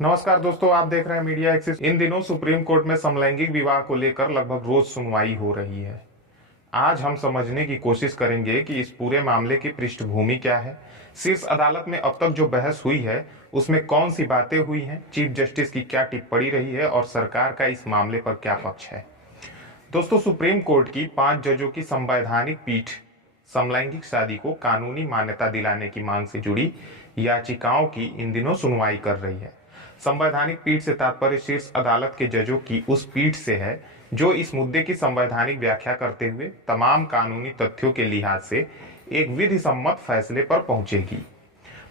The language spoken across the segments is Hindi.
नमस्कार दोस्तों, आप देख रहे हैं मीडिया एक्सिस। इन दिनों सुप्रीम कोर्ट में समलैंगिक विवाह को लेकर लगभग रोज सुनवाई हो रही है। आज हम समझने की कोशिश करेंगे कि इस पूरे मामले की पृष्ठभूमि क्या है, शीर्ष अदालत में अब तक जो बहस हुई है उसमें कौन सी बातें हुई हैं, चीफ जस्टिस की क्या टिप्पणी रही है और सरकार का इस मामले पर क्या पक्ष है। दोस्तों, सुप्रीम कोर्ट की 5 जजों की संवैधानिक पीठ समलैंगिक शादी को कानूनी मान्यता दिलाने की मांग से जुड़ी याचिकाओं की इन दिनों सुनवाई कर रही है। संवैधानिक पीठ से तात्पर्य शीर्ष अदालत के जजों की उस पीठ से है जो इस मुद्दे की संवैधानिक व्याख्या करते हुए तमाम कानूनी तथ्यों के लिहाज से एक विधि सम्मत फैसले पर पहुंचेगी।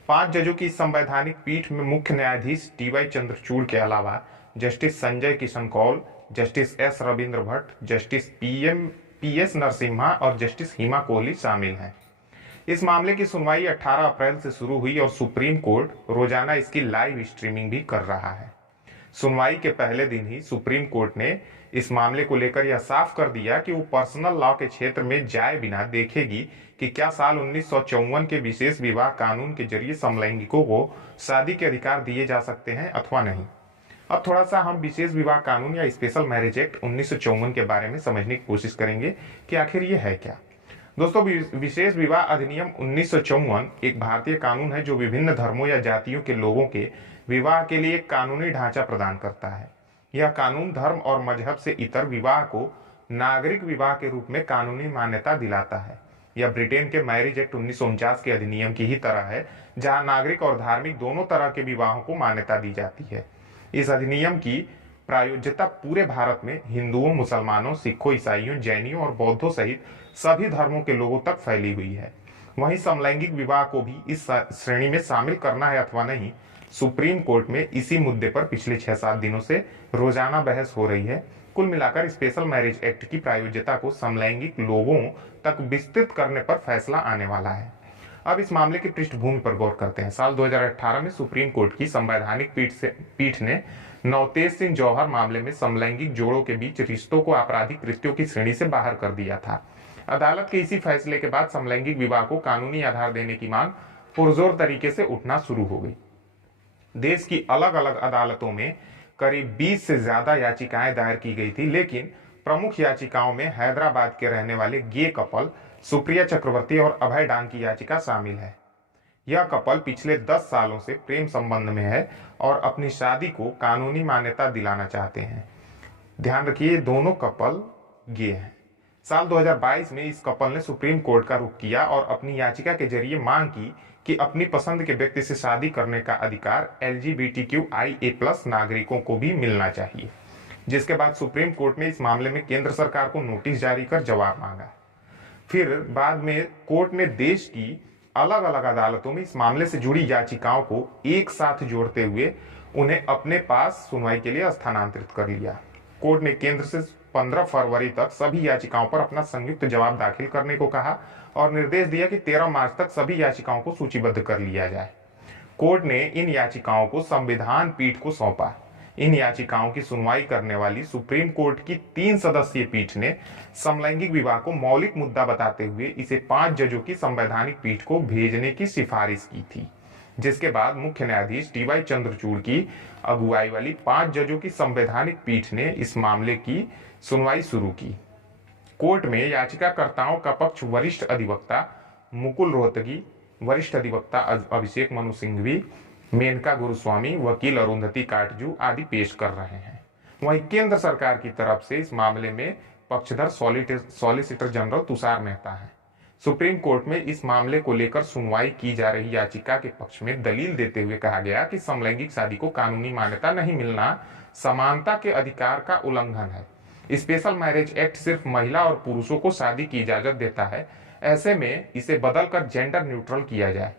5 जजों की इस संवैधानिक पीठ में मुख्य न्यायाधीश डी.वाई. चंद्रचूड़ के अलावा justice Sanjay Kishan Kaul, justice S. Ravindra Bhat, justice P S. Narasimha और जस्टिस हिमा कोहली शामिल हैं। इस मामले की सुनवाई 18 अप्रैल से शुरू हुई और सुप्रीम कोर्ट रोजाना इसकी लाइव स्ट्रीमिंग भी कर रहा है। सुनवाई के पहले दिन ही सुप्रीम कोर्ट ने इस मामले को लेकर यह साफ कर दिया कि वो पर्सनल लॉ के क्षेत्र में जाए बिना देखेगी कि क्या साल 1954 के विशेष विवाह कानून के जरिए समलैंगिकों को शादी के अधिकार दिए जा सकते हैं अथवा नहीं। अब थोड़ा सा हम विशेष विवाह कानून या स्पेशल मैरिज एक्ट 1954 के बारे में समझने की कोशिश करेंगे कि आखिर ये है क्या। दोस्तों, विशेष विवाह अधिनियम 1954 एक भारतीय कानून है जो विभिन्न धर्मों या जातियों के लोगों के विवाह के लिए एक कानूनी ढांचा प्रदान करता है। यह कानून धर्म और मजहब से इतर विवाह को नागरिक विवाह के रूप में कानूनी मान्यता दिलाता है। यह ब्रिटेन के मैरिज एक्ट 1949 के अधिनियम की ही तरह है, जहां नागरिक और धार्मिक दोनों तरह के विवाहों को मान्यता दी जाती है। इस अधिनियम की प्रायोज्यता पूरे भारत में हिंदुओं, मुसलमानों, सिखों, ईसाइयों, जैनियों और बौद्धों सहित सभी धर्मों के लोगों तक फैली हुई है। वहीं समलैंगिक विवाह को भी इस श्रेणी में शामिल करना है अथवा नहीं, सुप्रीम कोर्ट में इसी मुद्दे पर पिछले 6-7 दिनों से रोजाना बहस हो रही है। कुल मिलाकर स्पेशल मैरिज एक्ट की प्रायोज्यता को समलैंगिक लोगों तक विस्तृत करने पर फैसला आने वाला है। अब इस मामले की पृष्ठभूमि पर गौर करते हैं। साल 2018 में सुप्रीम कोर्ट की संवैधानिक पीठ ने नवतेज सिंह जौहर मामले में समलैंगिक जोड़ों के बीच रिश्तों को आपराधिक कृत्यों की श्रेणी से बाहर कर दिया था। अदालत के इसी फैसले के बाद समलैंगिक विवाह को कानूनी आधार देने की मांग पुरजोर तरीके से उठना शुरू हो गई। देश की अलग अलग अदालतों में करीब 20 से ज्यादा याचिकाएं दायर की गई थी, लेकिन प्रमुख याचिकाओं में हैदराबाद के रहने वाले गे कपल सुप्रिया चक्रवर्ती और अभय डांग की याचिका शामिल है। यह कपल पिछले 10 सालों से प्रेम संबंध में है और अपनी शादी को कानूनी मान्यता दिलाना चाहते हैं। ध्यान रखिए, दोनों कपल गे हैं। साल 2022 में इस कपल ने सुप्रीम कोर्ट का रुख किया और अपनी याचिका के जरिए मांग की कि अपनी पसंद के व्यक्ति से शादी करने का अधिकार LGBTQIA+ नागरिकों को भी मिलना चाहिए, जिसके बाद सुप्रीम कोर्ट ने इस मामले में केंद्र सरकार को नोटिस जारी कर जवाब मांगा। फिर बाद में कोर्ट ने देश की अलग अलग अदालतों में इस मामले से जुड़ी याचिकाओं को एक साथ जोड़ते हुए उन्हें अपने पास सुनवाई के लिए स्थानांतरित कर लिया। कोर्ट ने केंद्र से 15 फरवरी तक सभी याचिकाओं पर अपना संयुक्त जवाब दाखिल करने को कहा और निर्देश दिया कि 13 मार्च तक सभी याचिकाओं को सूचीबद्ध कर लिया जाए। कोर्ट ने इन याचिकाओं को संविधान पीठ को सौंपा। इन याचिकाओं की सुनवाई करने वाली सुप्रीम कोर्ट की 3 सदस्यीय पीठ ने समलैंगिक विवाह को मौलिक मुद्दा बताते हुए इसे 5 जजों की संवैधानिक पीठ को भेजने की सिफारिश की थी, जिसके बाद मुख्य न्यायाधीश डी.वाई. चंद्रचूड़ की अगुवाई वाली 5 जजों की संवैधानिक पीठ ने इस मामले की सुनवाई शुरू की। कोर्ट में याचिकाकर्ताओं का पक्ष वरिष्ठ अधिवक्ता मुकुल रोहतगी, वरिष्ठ अधिवक्ता अभिषेक मनु सिंघवी, मेनका गुरुस्वामी, वकील अरुंधति काटजू आदि पेश कर रहे हैं। वहीं केंद्र सरकार की तरफ से इस मामले में पक्षधर सॉलिसिटर जनरल तुषार मेहता है। सुप्रीम कोर्ट में इस मामले को लेकर सुनवाई की जा रही याचिका के पक्ष में दलील देते हुए कहा गया कि समलैंगिक शादी को कानूनी मान्यता नहीं मिलना समानता के अधिकार का उल्लंघन है। स्पेशल मैरिज एक्ट सिर्फ महिला और पुरुषों को शादी की इजाजत देता है, ऐसे में इसे बदलकर जेंडर न्यूट्रल किया जाए।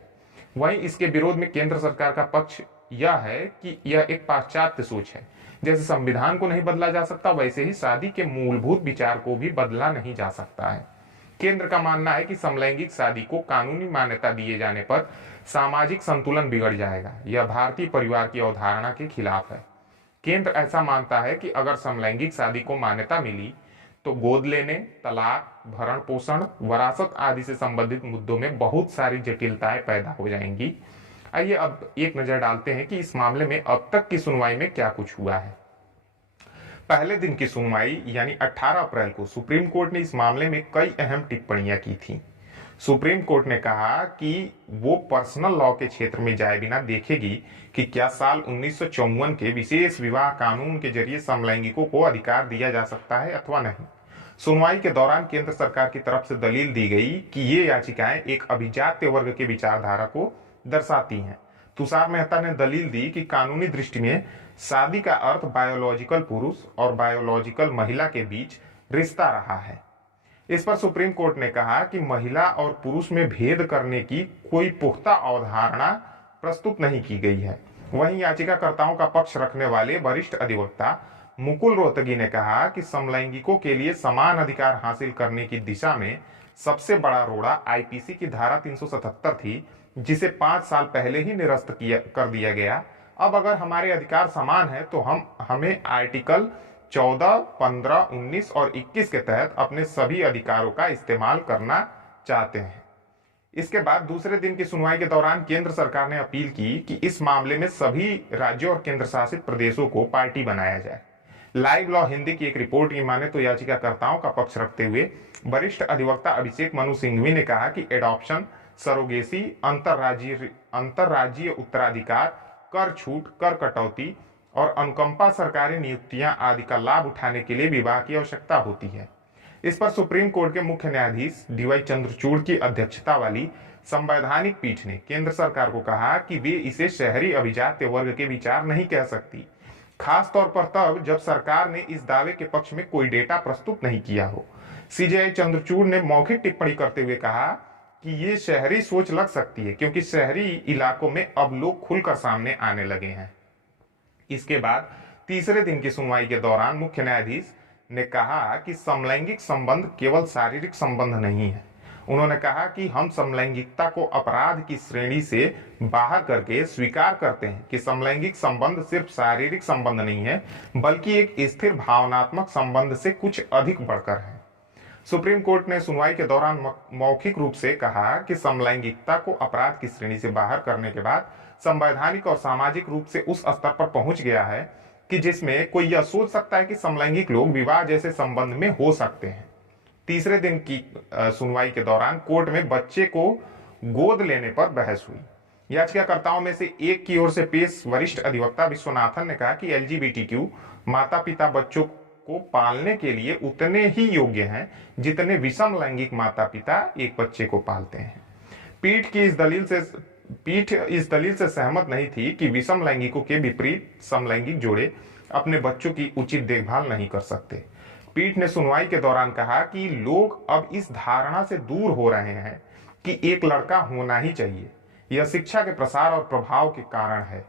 वहीं इसके विरोध में केंद्र सरकार का पक्ष यह है कि यह एक पाश्चात्य सोच है। जैसे संविधान को नहीं बदला जा सकता, वैसे ही शादी के मूलभूत विचार को भी बदला नहीं जा सकता है। केंद्र का मानना है कि समलैंगिक शादी को कानूनी मान्यता दिए जाने पर सामाजिक संतुलन बिगड़ जाएगा। यह भारतीय परिवार की अवधारणा के खिलाफ है। केंद्र ऐसा मानता है कि अगर समलैंगिक शादी को मान्यता मिली तो गोद लेने, तलाक, भरण पोषण, वरासत आदि से संबंधित मुद्दों में बहुत सारी जटिलताएं पैदा हो जाएंगी। आइए अब एक नजर डालते हैं कि इस मामले में अब तक की सुनवाई में क्या कुछ हुआ है। पहले दिन की सुनवाई यानी 18 अप्रैल को सुप्रीम कोर्ट ने इस मामले में कई अहम टिप्पणियां की थी। सुप्रीम कोर्ट ने कहा कि वो पर्सनल लॉ के क्षेत्र में जाए बिना देखेगी कि क्या साल 1954 के विशेष विवाह कानून के जरिए समलैंगिकों को अधिकार दिया जा सकता है अथवा नहीं। सुनवाई के दौरान केंद्र सरकार की तरफ से दलील दी गई कि ये याचिकाएं एक अभिजात्य वर्ग के विचारधारा को दर्शाती हैं। तुषार मेहता ने दलील दी कि कानूनी दृष्टि में शादी का अर्थ बायोलॉजिकल पुरुष और बायोलॉजिकल महिला के बीच रिश्ता रहा है। इस पर सुप्रीम कोर्ट ने कहा कि महिला और पुरुष में भेद करने की कोई पुख्ता अवधारणा प्रस्तुत नहीं की गई है। वहीं याचिकाकर्ताओं का पक्ष रखने वाले वरिष्ठ अधिवक्ता मुकुल रोहतगी ने कहा कि समलैंगिकों के लिए समान अधिकार हासिल करने की दिशा में सबसे बड़ा रोड़ा आईपीसी की धारा 377 थी, जिसे 5 साल पहले ही निरस्त कर दिया गया। अब अगर हमारे अधिकार समान है तो हमें आर्टिकल 14, 15, 19 और 21 के तहत अपने सभी अधिकारों का इस्तेमाल करना चाहते हैं। इसके बाद दूसरे दिन की सुनवाई के दौरान केंद्र सरकार ने अपील की कि इस मामले में सभी राज्यों और केंद्र शासित प्रदेशों को पार्टी बनाया जाए। लाइव लॉ हिंदी की एक रिपोर्ट की माने तो याचिकाकर्ताओं का पक्ष रखते हुए वरिष्ठ अधिवक्ता अभिषेक मनु सिंघवी ने कहा कि एडॉप्शन, सरोगेसी, अंतरराज्यीय उत्तराधिकार, कर छूट, कर कटौती और अनुकंपा सरकारी नियुक्तियां आदि का लाभ उठाने के लिए विवाह की आवश्यकता होती है। इस पर सुप्रीम कोर्ट के मुख्य न्यायाधीश डीवाई चंद्रचूड़ की अध्यक्षता वाली संवैधानिक पीठ ने केंद्र सरकार को कहा कि वे इसे शहरी अभिजात्य वर्ग के विचार नहीं कह सकती, खास तौर पर तब जब सरकार ने इस दावे के पक्ष में कोई डेटा प्रस्तुत नहीं किया हो। सीजेआई चंद्रचूड़ ने मौखिक टिप्पणी करते हुए कहा कि ये शहरी सोच लग सकती है क्योंकि शहरी इलाकों में अब लोग खुलकर सामने आने लगे हैं। इसके बाद तीसरे दिन की सुनवाई के दौरान मुख्य न्यायाधीश ने कहा कि समलैंगिक संबंध केवल शारीरिक संबंध नहीं है। उन्होंने कहा कि हम समलैंगिकता को अपराध की श्रेणी से बाहर करके स्वीकार करते हैं कि समलैंगिक संबंध सिर्फ शारीरिक संबंध नहीं है, बल्कि एक स्थिर भावनात्मक संबंध से कुछ अधिक बढ़कर है। सुप्रीम कोर्ट ने सुनवाई के दौरान मौखिक रूप से कहा कि समलैंगिकता को अपराध की श्रेणी से बाहर करने के बाद संवैधानिक और सामाजिक रूप से उस स्तर पर पहुंच गया है कि जिसमें कोई यह सोच सकता है कि समलैंगिक लोग विवाह जैसे संबंध में हो सकते हैं। तीसरे दिन की सुनवाई के दौरान कोर्ट में बच्चे को गोद लेने पर बहस हुई। याचिकाकर्ताओं में से एक की ओर से पेश वरिष्ठ अधिवक्ता विश्वनाथन ने कहा कि एलजीबीटीक्यू माता पिता बच्चों को पालने के लिए उतने ही योग्य हैं जितने विषम लैंगिक माता पिता एक बच्चे को पालते हैं। पीठ इस दलील से सहमत नहीं थी कि विषम लैंगिकों के विपरीत समलैंगिक जोड़े अपने बच्चों की उचित देखभाल नहीं कर सकते। पीठ ने सुनवाई के दौरान कहा कि लोग अब इस धारणा से दूर हो रहे हैं कि एक लड़का होना ही चाहिए। यह शिक्षा के प्रसार और प्रभाव के कारण है।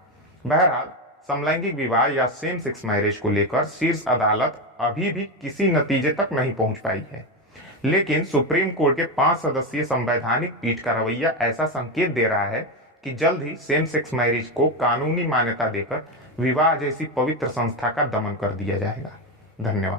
बहरहाल समलैंगिक विवाह या सेम सेक्स मैरिज को लेकर शीर्ष अदालत अभी भी किसी नतीजे तक नहीं पहुंच पाई है, लेकिन सुप्रीम कोर्ट के 5 सदस्यीय संवैधानिक पीठ का रवैया ऐसा संकेत दे रहा है कि जल्द ही सेम सेक्स मैरिज को कानूनी मान्यता देकर विवाह जैसी पवित्र संस्था का दमन कर दिया जाएगा। धन्यवाद।